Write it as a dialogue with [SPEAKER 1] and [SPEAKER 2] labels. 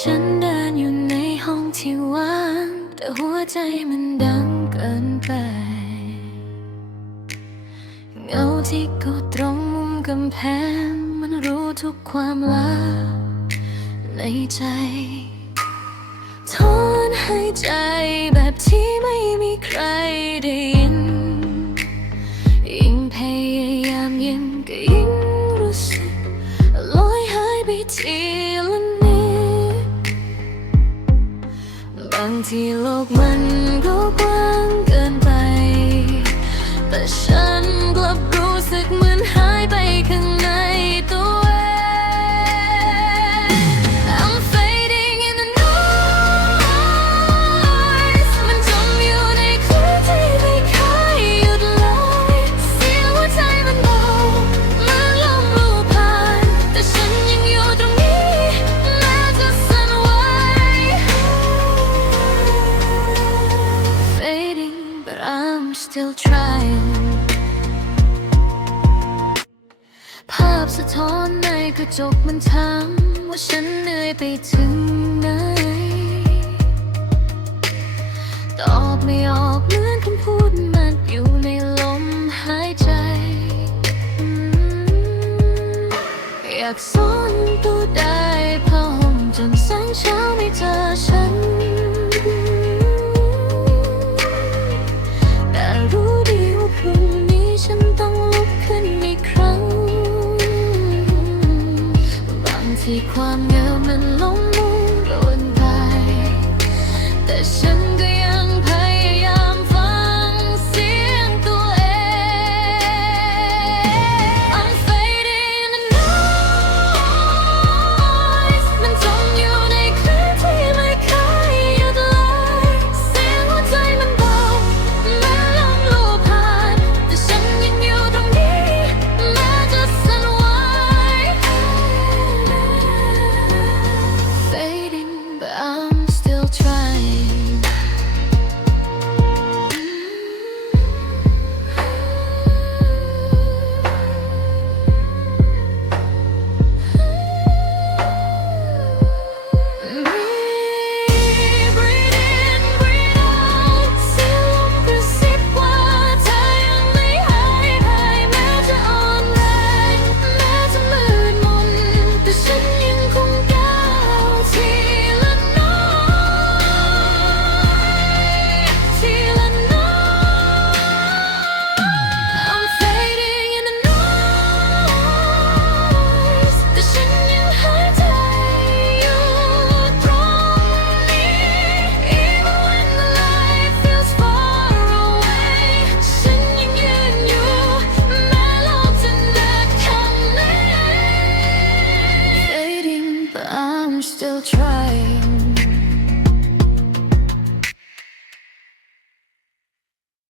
[SPEAKER 1] ฉันเดินอยู่ในห้องที่ว่างแต่หัวใจมันดังเกินไป เงาที่กดตรงมุมกำแพง มันรู้ทุกความลับในใจ ที่โลกมันก็กว้างเกินไป แต่ฉัน still trying ภาพสะท้อนในกระจกมันถามว่าฉันเหนื่อยไปถึงไหน ตอบไม่ออกเหมือนคำพูดมันอยู่ในลมหายใจ อยากซ่อนตัวได้ผ้าห่มจนแสงเช้าไม่เจอฉัน ที่ความเหงามันล I'm still trying.